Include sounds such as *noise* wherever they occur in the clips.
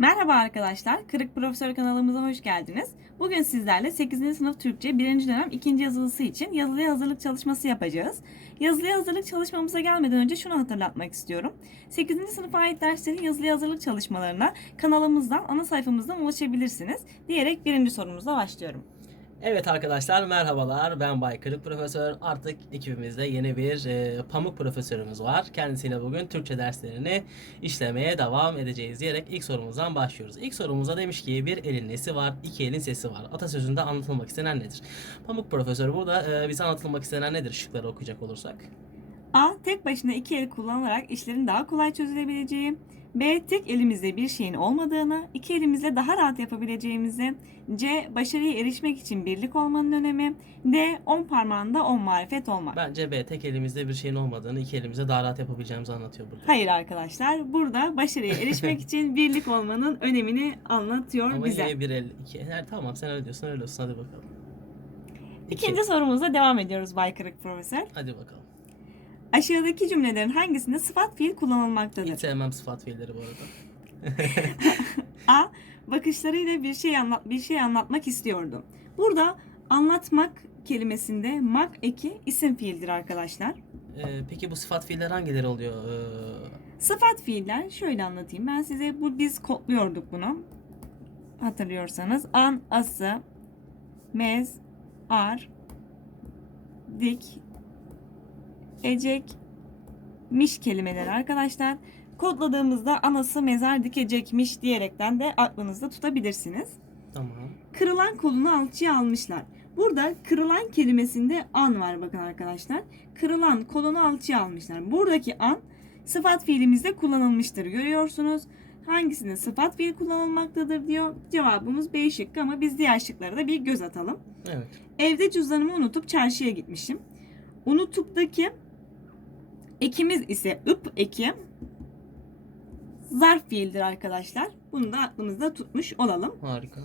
Merhaba arkadaşlar, Kırık Profesör kanalımıza hoş geldiniz. Bugün sizlerle 8. sınıf Türkçe 1. dönem 2. yazılısı için yazılıya hazırlık çalışması yapacağız. Yazılıya hazırlık çalışmamıza gelmeden önce şunu hatırlatmak istiyorum. 8. sınıfa ait derslerin yazılıya hazırlık çalışmalarına kanalımızdan, ana sayfamızdan ulaşabilirsiniz. Diyerek birinci sorumuzla başlıyorum. Evet arkadaşlar merhabalar. Ben Bay Kırık Profesör. Artık ekibimizde yeni bir e, pamuk profesörümüz var. Kendisiyle bugün Türkçe derslerini işlemeye devam edeceğiz diyerek ilk sorumuzdan başlıyoruz. İlk sorumuzda demiş ki bir elin nesi var? İki elin sesi var. Atasözünde anlatılmak istenen nedir? Pamuk Profesör burada e, bize anlatılmak istenen nedir? Şıkları okuyacak olursak. A. Tek başına iki el kullanarak işlerin daha kolay çözülebileceği. B. Tek elimizde bir şeyin olmadığını, iki elimizle daha rahat yapabileceğimizi. C. Başarıya erişmek için birlik olmanın önemi. D. On parmağında on marifet olmak. Bence B tek elimizde bir şeyin olmadığını iki elimizde daha rahat yapabileceğimizi anlatıyor burada Hayır arkadaşlar, burada başarıya erişmek *laughs* için birlik olmanın önemini anlatıyor Ama bize. yine bir el iki el tamam sen öyle diyorsun öyle olsun hadi bakalım İki. İkinci sorumuzla devam ediyoruz Bay Kırık Profesör. Hadi bakalım Aşağıdaki cümlelerin hangisinde sıfat fiil kullanılmaktadır? Hiç sevmem sıfat fiilleri bu arada *laughs* A. Bakışlarıyla bir şey anlat bir şey anlatmak istiyordu. Burada anlatmak kelimesinde mak eki isim fiildir arkadaşlar. Ee, peki bu sıfat fiiller hangileri oluyor? Ee, Sıfat fiiller şöyle anlatayım. Ben size bu biz kodluyorduk bunu. Hatırlıyorsanız an, ası, mez, ar, dik, ecek, miş kelimeleri arkadaşlar. Kodladığımızda anası mezar dikecekmiş diyerekten de aklınızda tutabilirsiniz. tamam. Kırılan kolunu alçıya almışlar. Burada kırılan kelimesinde an var bakın arkadaşlar. Kırılan kolunu alçıya almışlar. Buradaki an sıfat fiilimizde kullanılmıştır. Görüyorsunuz. Hangisinde sıfat fiil kullanılmaktadır diyor. Cevabımız B şıkkı ama biz diğer şıklara da bir göz atalım. Evet. Evde cüzdanımı unutup çarşıya gitmişim. Unutup'taki ekimiz ise ıp eki zarf fiildir arkadaşlar. Bunu da aklımızda tutmuş olalım. Harika.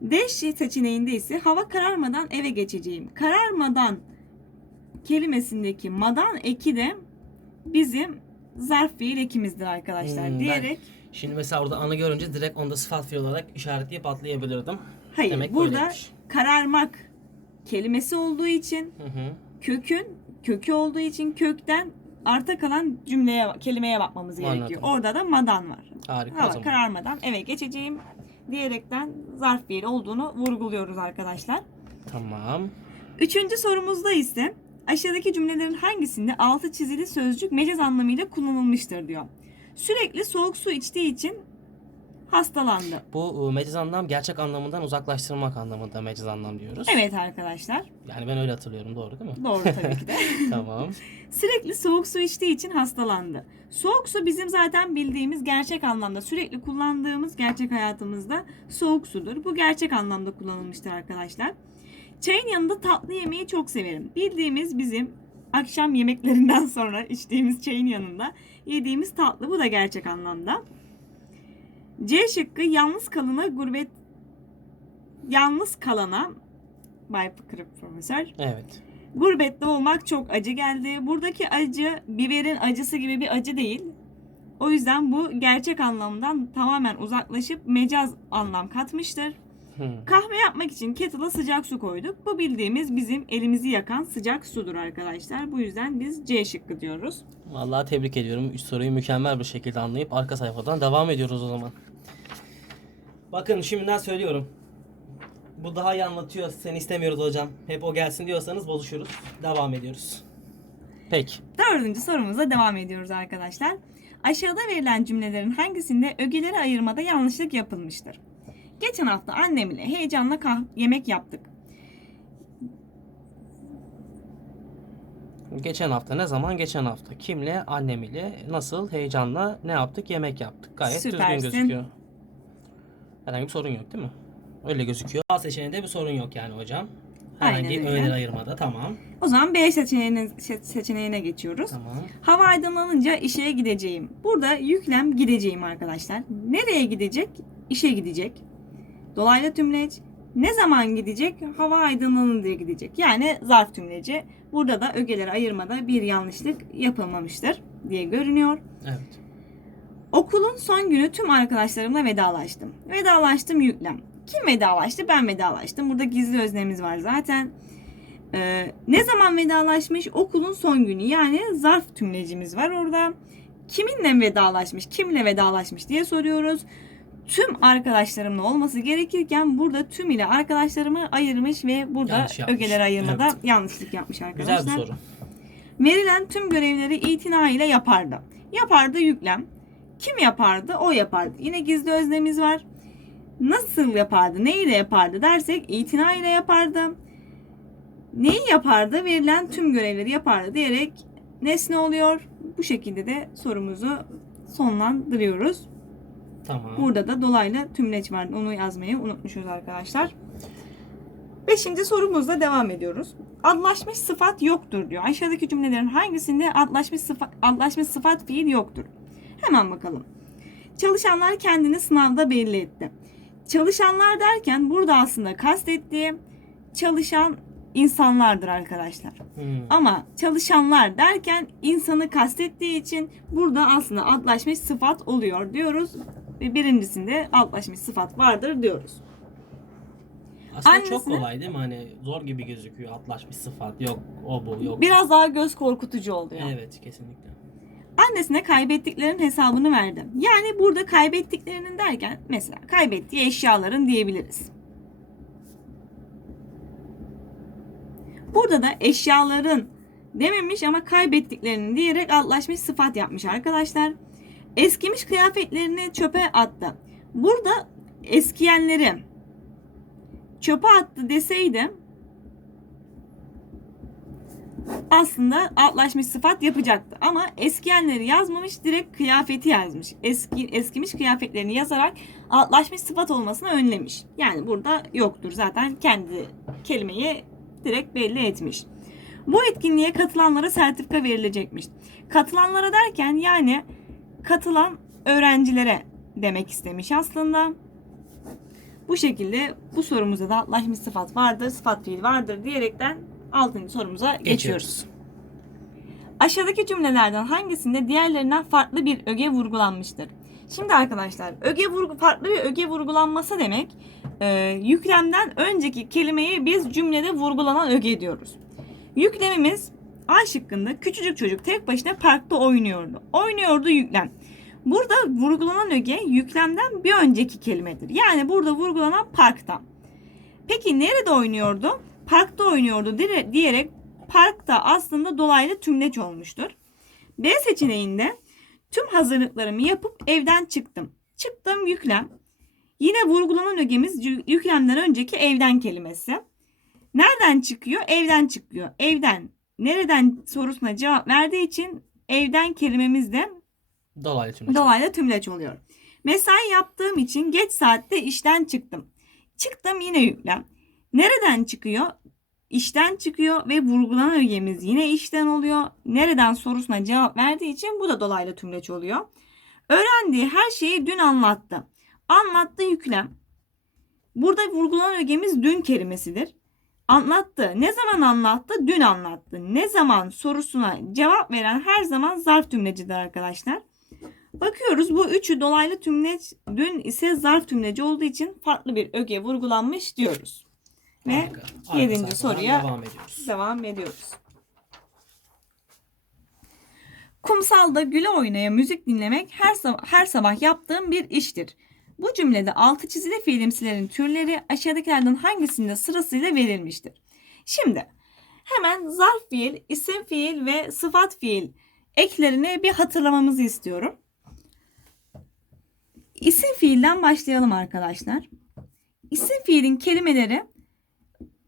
D seçeneğinde ise hava kararmadan eve geçeceğim. Kararmadan kelimesindeki madan eki de bizim zarf fiil ekimizdir arkadaşlar. Hmm, ben- diyerek Şimdi mesela orada anı görünce direkt onda sıfat fiil olarak işaretleyip atlayabilirdim. hayır Demek burada böyleymiş. kararmak kelimesi olduğu için Hı hı. kökün kökü olduğu için kökten arta kalan cümleye kelimeye bakmamız Anladım. gerekiyor. Orada da madan var. Harika o Hava zaman. kararmadan eve geçeceğim diyerekten zarf fiil olduğunu vurguluyoruz arkadaşlar. Tamam. Üçüncü sorumuzda ise aşağıdaki cümlelerin hangisinde altı çizili sözcük mecaz anlamıyla kullanılmıştır diyor. Sürekli soğuk su içtiği için hastalandı. Bu e, meciz anlam gerçek anlamından uzaklaştırmak anlamında meciz anlam diyoruz. Evet arkadaşlar. Yani ben öyle hatırlıyorum doğru değil mi? Doğru tabii ki de. *laughs* tamam. Sürekli soğuk su içtiği için hastalandı. Soğuk su bizim zaten bildiğimiz gerçek anlamda sürekli kullandığımız gerçek hayatımızda soğuk sudur. Bu gerçek anlamda kullanılmıştır arkadaşlar. Çayın yanında tatlı yemeği çok severim. Bildiğimiz bizim akşam yemeklerinden *laughs* sonra içtiğimiz çayın yanında yediğimiz tatlı bu da gerçek anlamda. C şıkkı yalnız kalana gurbet yalnız kalana Bay Kırık Profesör Evet. Gurbette olmak çok acı geldi. Buradaki acı biberin acısı gibi bir acı değil. O yüzden bu gerçek anlamdan tamamen uzaklaşıp mecaz anlam katmıştır. Hı. Kahve yapmak için kettle'a sıcak su koyduk. Bu bildiğimiz bizim elimizi yakan sıcak sudur arkadaşlar. Bu yüzden biz C şıkkı diyoruz. Vallahi tebrik ediyorum. Üç soruyu mükemmel bir şekilde anlayıp arka sayfadan devam ediyoruz o zaman. Bakın şimdiden söylüyorum. Bu daha iyi anlatıyor. Seni istemiyoruz hocam. Hep o gelsin diyorsanız bozuşuruz. Devam ediyoruz. Peki. Dördüncü sorumuza devam ediyoruz arkadaşlar. Aşağıda verilen cümlelerin hangisinde ögeleri ayırmada yanlışlık yapılmıştır? Geçen hafta annemle heyecanla kah- yemek yaptık. Geçen hafta ne zaman? Geçen hafta. Kimle? Annem ile nasıl? Heyecanla ne yaptık? Yemek yaptık. Gayet Süpersin. düzgün gözüküyor. Herhangi bir sorun yok değil mi? Öyle gözüküyor. A seçeneğinde bir sorun yok yani hocam. Herhangi Aynen öyle. öğeleri ayırmada. Tamam. O zaman B seçeneğine, se- seçeneğine geçiyoruz. Tamam. Hava aydınlanınca işe gideceğim. Burada yüklem gideceğim arkadaşlar. Nereye gidecek? İşe gidecek. Dolaylı tümleç. Ne zaman gidecek? Hava aydınlanınca gidecek. Yani zarf tümleci. Burada da ögeleri ayırmada bir yanlışlık yapılmamıştır diye görünüyor. Evet. Okulun son günü tüm arkadaşlarımla vedalaştım. Vedalaştım yüklem. Kim vedalaştı? Ben vedalaştım. Burada gizli öznemiz var zaten. Ee, ne zaman vedalaşmış? Okulun son günü. Yani zarf tümlecimiz var orada. Kiminle vedalaşmış? Kimle vedalaşmış diye soruyoruz. Tüm arkadaşlarımla olması gerekirken burada tüm ile arkadaşlarımı ayırmış ve burada Yanlış yapmış. ögeleri ayırmada Evet. yanlışlık yapmış arkadaşlar. Güzel bir soru. Verilen tüm görevleri itina ile yapardı. Yapardı yüklem. Kim yapardı? O yapardı. Yine gizli öznemiz var. Nasıl yapardı? Ne ile yapardı dersek itina ile yapardı. Neyi yapardı? Verilen tüm görevleri yapardı diyerek nesne oluyor. Bu şekilde de sorumuzu sonlandırıyoruz. Tamam. Burada da dolaylı tümleç vardı. Onu yazmayı unutmuşuz arkadaşlar. Beşinci sorumuzla devam ediyoruz. Adlaşmış sıfat yoktur diyor. Aşağıdaki cümlelerin hangisinde adlaşmış sıfat, adlaşmış sıfat fiil yoktur? Hemen bakalım. Çalışanlar kendini sınavda belli etti. Çalışanlar derken burada aslında kastettiği çalışan insanlardır arkadaşlar. Hmm. Ama çalışanlar derken insanı kastettiği için burada aslında adlaşmış sıfat oluyor diyoruz. Ve birincisinde adlaşmış sıfat vardır diyoruz. Aslında çok Annesine- kolay değil mi? Hani zor gibi gözüküyor. Atlaşmış sıfat. Yok o bu yok. Biraz daha göz korkutucu oluyor. Evet kesinlikle. Annesine kaybettiklerinin hesabını verdi. Yani burada kaybettiklerinin derken mesela kaybettiği eşyaların diyebiliriz. Burada da eşyaların dememiş ama kaybettiklerinin diyerek altlaşmış sıfat yapmış arkadaşlar. Eskimiş kıyafetlerini çöpe attı. Burada eskiyenleri çöpe attı deseydi aslında altlaşmış sıfat yapacaktı. Ama eskiyenleri yazmamış direkt kıyafeti yazmış. Eski eskimiş kıyafetlerini yazarak altlaşmış sıfat olmasını önlemiş. Yani burada yoktur. Zaten kendi kelimeyi direkt belli etmiş. Bu etkinliğe katılanlara sertifika verilecekmiş. Katılanlara derken yani katılan öğrencilere demek istemiş aslında. Bu şekilde bu sorumuza da altlaşmış sıfat vardır, sıfat fiil vardır diyerekten 6. sorumuza geçiyoruz. Geçiyoruz. Aşağıdaki cümlelerden hangisinde diğerlerinden farklı bir öge vurgulanmıştır? Şimdi arkadaşlar öge vurgu, farklı bir öge vurgulanması demek e, yüklemden önceki kelimeyi biz cümlede vurgulanan öge diyoruz. Yüklemimiz A şıkkında küçücük çocuk tek başına parkta oynuyordu. Oynuyordu yüklem. Burada vurgulanan öge yüklemden bir önceki kelimedir. Yani burada vurgulanan parkta. Peki nerede oynuyordu? Parkta oynuyordu diyerek parkta aslında dolaylı tümleç olmuştur. B seçeneğinde tüm hazırlıklarımı yapıp evden çıktım. Çıktım yüklem. Yine vurgulanan ögemiz yü- yüklemden önceki evden kelimesi. Nereden çıkıyor? Evden çıkıyor. Evden. Nereden sorusuna cevap verdiği için evden kelimemiz de Dolaylı tümleç. dolaylı tümleç oluyor. Mesai yaptığım için geç saatte işten çıktım. Çıktım yine yüklem. Nereden çıkıyor? İşten çıkıyor ve vurgulanan ögemiz yine işten oluyor. Nereden sorusuna cevap verdiği için bu da dolaylı tümleç oluyor. Öğrendiği her şeyi dün anlattı. Anlattı yüklem. Burada vurgulanan ögemiz dün kelimesidir. Anlattı. Ne zaman anlattı? Dün anlattı. Ne zaman sorusuna cevap veren her zaman zarf tümlecidir arkadaşlar. Bakıyoruz bu üçü dolaylı tümleç, dün ise zarf tümleci olduğu için farklı bir öge vurgulanmış diyoruz. Ve. Arka yedinci soruya devam ediyoruz. devam ediyoruz. Kumsalda güle oynaya müzik dinlemek her, sab- her sabah yaptığım bir iştir. Bu cümlede altı çizili fiilimsilerin türleri aşağıdakilerden hangisinde sırasıyla verilmiştir? Şimdi hemen zarf fiil, isim fiil ve sıfat fiil eklerini bir hatırlamamızı istiyorum. İsim fiilden başlayalım arkadaşlar. İsim fiilin kelimeleri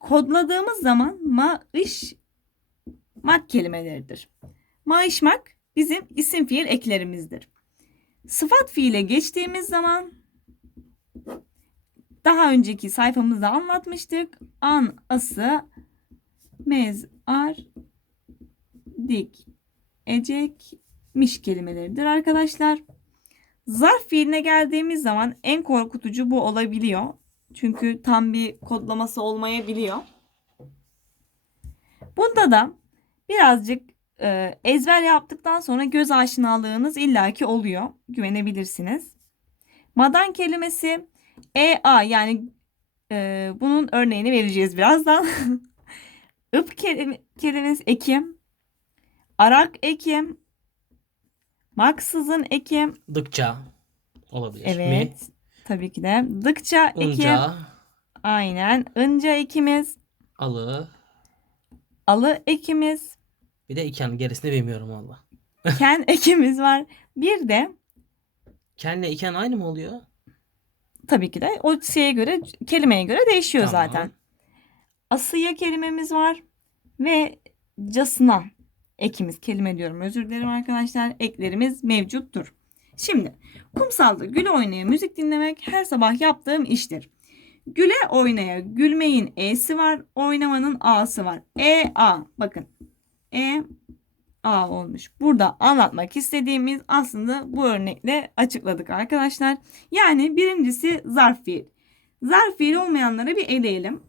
kodladığımız zaman maiş mak kelimeleridir. Maişmak bizim isim fiil eklerimizdir. Sıfat fiile geçtiğimiz zaman daha önceki sayfamızda anlatmıştık. An, ası, mez, ar, dik, ecek, miş kelimeleridir arkadaşlar. Zarf fiiline geldiğimiz zaman en korkutucu bu olabiliyor. Çünkü tam bir kodlaması olmayabiliyor. Bunda da birazcık e, ezber yaptıktan sonra göz aşinalığınız illaki oluyor. Güvenebilirsiniz. Madan kelimesi EA yani e, bunun örneğini vereceğiz birazdan. *laughs* Ip kelime, kelimesi ekim. Arak ekim. Maksızın ekim. Dıkça olabilir Evet. mi? Tabii ki de. Dıkça ekim. Unca, Aynen. Inca ekimiz. alı. Alı ekimiz. Bir de iken gerisini bilmiyorum valla. Ken *laughs* ekimiz var. Bir de Kenle iken aynı mı oluyor? tabii ki de o şeye göre kelimeye göre değişiyor Tamam. zaten. Asıya kelimemiz var ve casına ekimiz kelime diyorum özür dilerim arkadaşlar eklerimiz mevcuttur. Şimdi kumsalda güle oynaya müzik dinlemek her sabah yaptığım iştir. Güle oynaya gülmeyin e'si var oynamanın a'sı var. E a bakın e a olmuş. Burada anlatmak istediğimiz aslında bu örnekle açıkladık arkadaşlar. Yani birincisi zarf fiil. Zarf fiil olmayanları bir eleyelim.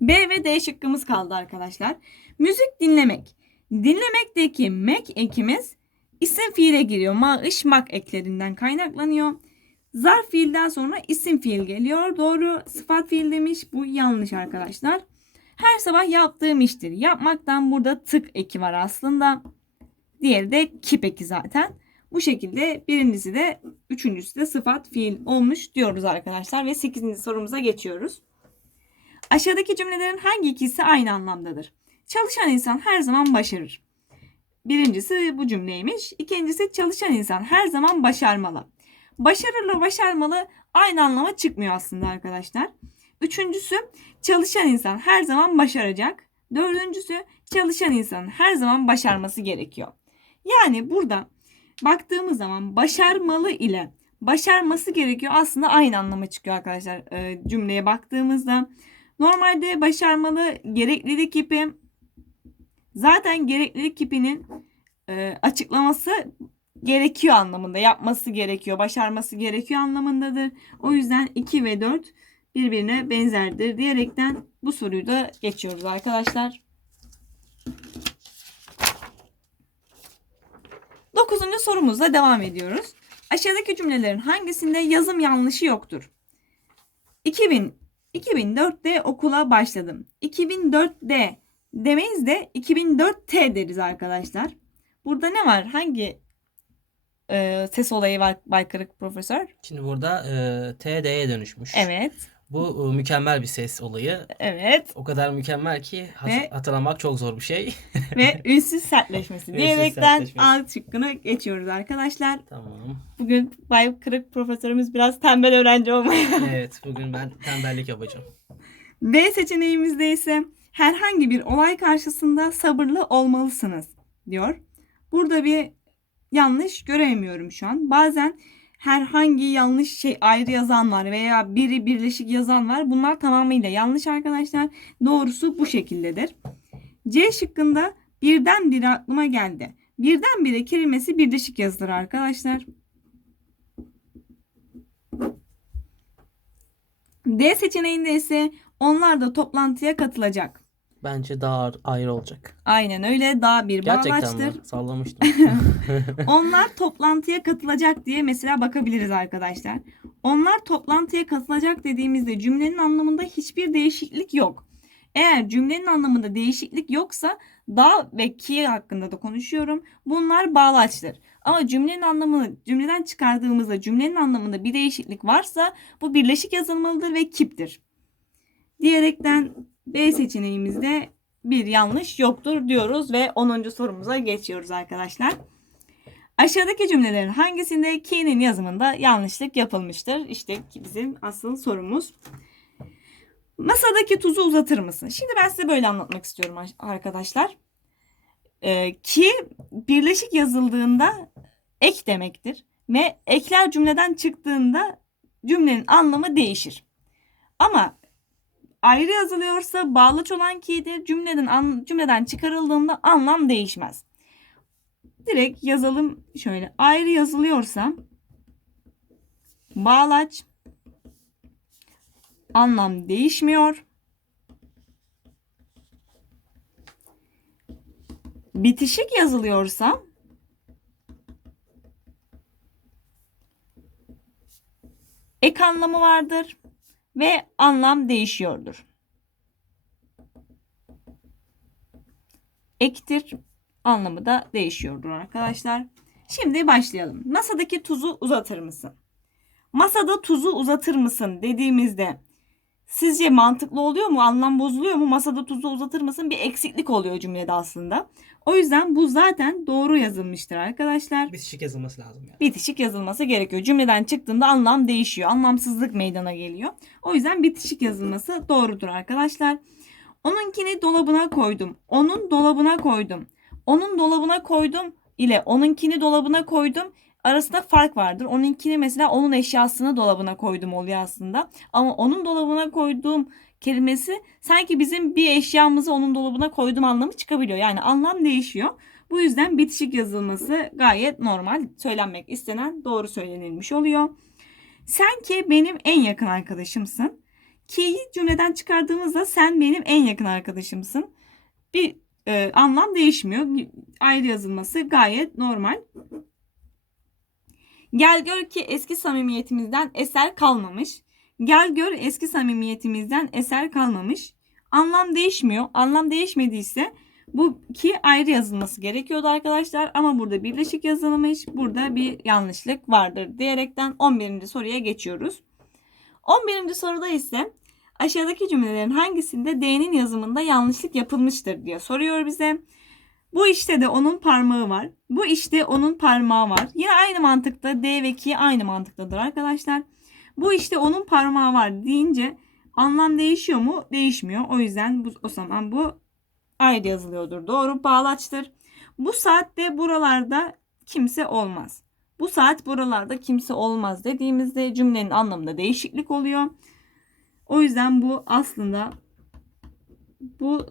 B ve D şıkkımız kaldı arkadaşlar. Müzik dinlemek. Dinlemekteki mek ekimiz isim fiile giriyor. Ma, ış, mak eklerinden kaynaklanıyor. Zarf fiilden sonra isim fiil geliyor. Doğru sıfat fiil demiş. Bu yanlış arkadaşlar. Her sabah yaptığım iştir. Yapmaktan burada tık eki var aslında. Diğeri de kip eki zaten. Bu şekilde birincisi de üçüncüsü de sıfat fiil olmuş diyoruz arkadaşlar. Ve sekizinci sorumuza geçiyoruz. Aşağıdaki cümlelerin hangi ikisi aynı anlamdadır? Çalışan insan her zaman başarır. Birincisi bu cümleymiş. İkincisi çalışan insan her zaman başarmalı. Başarırla başarmalı aynı anlama çıkmıyor aslında arkadaşlar. Üçüncüsü çalışan insan her zaman başaracak. Dördüncüsü çalışan insanın her zaman başarması gerekiyor. Yani burada baktığımız zaman başarmalı ile başarması gerekiyor aslında aynı anlama çıkıyor arkadaşlar e, cümleye baktığımızda. Normalde başarmalı gereklilik kipi zaten gereklilik kipinin e, açıklaması gerekiyor anlamında yapması gerekiyor başarması gerekiyor anlamındadır. O yüzden 2 ve 4 birbirine benzerdir diyerekten bu soruyu da geçiyoruz arkadaşlar. Dokuzuncu sorumuzla devam ediyoruz. Aşağıdaki cümlelerin hangisinde yazım yanlışı yoktur? 2000 2004'te okula başladım. 2004'de demeyiz de 2004T deriz arkadaşlar. Burada ne var? Hangi e, ses olayı var Baykırık Profesör? Şimdi burada e, TD'ye dönüşmüş. Evet. Bu e, mükemmel bir ses olayı. Evet. O kadar mükemmel ki hat- Ve- hatırlamak çok zor bir şey. *laughs* Ve ünsüz sertleşmesi *laughs* diyerekten alt şıkkına geçiyoruz arkadaşlar. tamam. Bugün Bay Kırık profesörümüz biraz tembel öğrenci olmaya. Evet bugün ben tembellik yapacağım. *laughs* B seçeneğimizde ise herhangi bir olay karşısında sabırlı olmalısınız diyor. Burada bir yanlış göremiyorum şu an. Bazen herhangi yanlış şey ayrı yazan var veya biri birleşik yazan var. Bunlar tamamıyla yanlış arkadaşlar. Doğrusu bu şekildedir. C şıkkında birdenbire aklıma geldi. Birdenbire kelimesi birleşik yazılır arkadaşlar. D seçeneğinde ise onlar da toplantıya katılacak. Bence daha ayrı olacak. Aynen öyle daha bir Gerçekten bağlaçtır. mi? Sallamıştım. *laughs* Onlar toplantıya katılacak diye mesela bakabiliriz arkadaşlar. Onlar toplantıya katılacak dediğimizde cümlenin anlamında hiçbir değişiklik yok. Eğer cümlenin anlamında değişiklik yoksa da ve ki hakkında da konuşuyorum. Bunlar bağlaçtır. Ama cümlenin anlamını cümleden çıkardığımızda cümlenin anlamında bir değişiklik varsa bu birleşik yazılmalıdır ve kiptir. Diyerekten B seçeneğimizde bir yanlış yoktur diyoruz ve 10. sorumuza geçiyoruz arkadaşlar. Aşağıdaki cümlelerin hangisinde ki'nin yazımında yanlışlık yapılmıştır? İşte bizim asıl sorumuz. Masadaki tuzu uzatır mısın? Şimdi ben size böyle anlatmak istiyorum arkadaşlar. Ee, ki birleşik yazıldığında ek demektir. Ve ekler cümleden çıktığında cümlenin anlamı değişir. Ama ayrı yazılıyorsa bağlaç olan ki'dir. Cümleden, an, cümleden çıkarıldığında anlam değişmez. Direkt yazalım şöyle. Ayrı yazılıyorsa bağlaç anlam değişmiyor. bitişik yazılıyorsa ek anlamı vardır ve anlam değişiyordur. Ektir anlamı da değişiyordur arkadaşlar. Şimdi başlayalım. Masadaki tuzu uzatır mısın? Masada tuzu uzatır mısın dediğimizde sizce mantıklı oluyor mu? Anlam bozuluyor mu? Masada tuzu uzatır mısın? Bir eksiklik oluyor cümlede aslında. O yüzden bu zaten doğru yazılmıştır arkadaşlar. Bitişik yazılması lazım yani. Bitişik yazılması gerekiyor. Cümleden çıktığında anlam değişiyor. Anlamsızlık meydana geliyor. O yüzden bitişik yazılması doğrudur arkadaşlar. Onunkini dolabına koydum. Onun dolabına koydum. Onun dolabına koydum ile onunkini dolabına koydum arasında fark vardır. Onunkini mesela onun eşyasını dolabına koydum oluyor aslında. Ama onun dolabına koyduğum kelimesi sanki bizim bir eşyamızı onun dolabına koydum anlamı çıkabiliyor. Yani anlam değişiyor. Bu yüzden bitişik yazılması gayet normal. Söylenmek istenen doğru söylenilmiş oluyor. Sen ki benim en yakın arkadaşımsın. Ki'yi cümleden çıkardığımızda sen benim en yakın arkadaşımsın. Bir e, anlam değişmiyor. Ayrı yazılması gayet normal. Gel gör ki eski samimiyetimizden eser kalmamış. Gel gör eski samimiyetimizden eser kalmamış. Anlam değişmiyor. Anlam değişmediyse bu ki ayrı yazılması gerekiyordu arkadaşlar ama burada birleşik yazılmış. Burada bir yanlışlık vardır diyerekten 11. soruya geçiyoruz. 11. soruda ise aşağıdaki cümlelerin hangisinde D'nin yazımında yanlışlık yapılmıştır diye soruyor bize. Bu işte de onun parmağı var. Bu işte onun parmağı var. Yine aynı mantıkta D ve K aynı mantıktadır arkadaşlar. Bu işte onun parmağı var deyince anlam değişiyor mu? Değişmiyor. O yüzden bu, o zaman bu ayrı yazılıyordur. Doğru bağlaçtır. Bu saatte buralarda kimse olmaz. Bu saat buralarda kimse olmaz dediğimizde cümlenin anlamında değişiklik oluyor. O yüzden bu aslında bu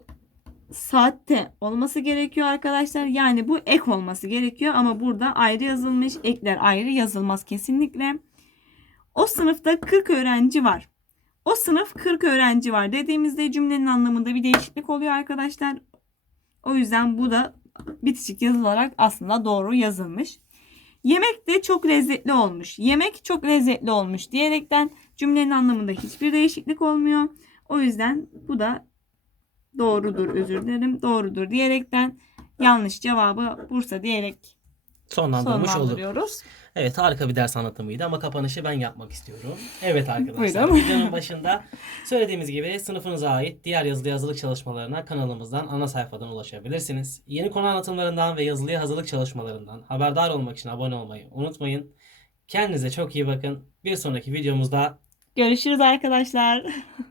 saatte olması gerekiyor arkadaşlar. Yani bu ek olması gerekiyor ama burada ayrı yazılmış. Ekler ayrı yazılmaz kesinlikle. O sınıfta 40 öğrenci var. O sınıf 40 öğrenci var dediğimizde cümlenin anlamında bir değişiklik oluyor arkadaşlar. O yüzden bu da bitişik yazılarak aslında doğru yazılmış. Yemek de çok lezzetli olmuş. Yemek çok lezzetli olmuş diyerekten cümlenin anlamında hiçbir değişiklik olmuyor. O yüzden bu da doğrudur özür dilerim. Doğrudur diyerekten yanlış cevabı Bursa diyerek Sonlandırmış olduk. Evet harika bir ders anlatımıydı ama kapanışı ben yapmak istiyorum. Evet arkadaşlar Buyurun. videonun başında söylediğimiz gibi sınıfınıza ait diğer yazılı yazılık çalışmalarına kanalımızdan ana sayfadan ulaşabilirsiniz. Yeni konu anlatımlarından ve yazılıya hazırlık çalışmalarından haberdar olmak için abone olmayı unutmayın. Kendinize çok iyi bakın. Bir sonraki videomuzda Görüşürüz arkadaşlar. *laughs*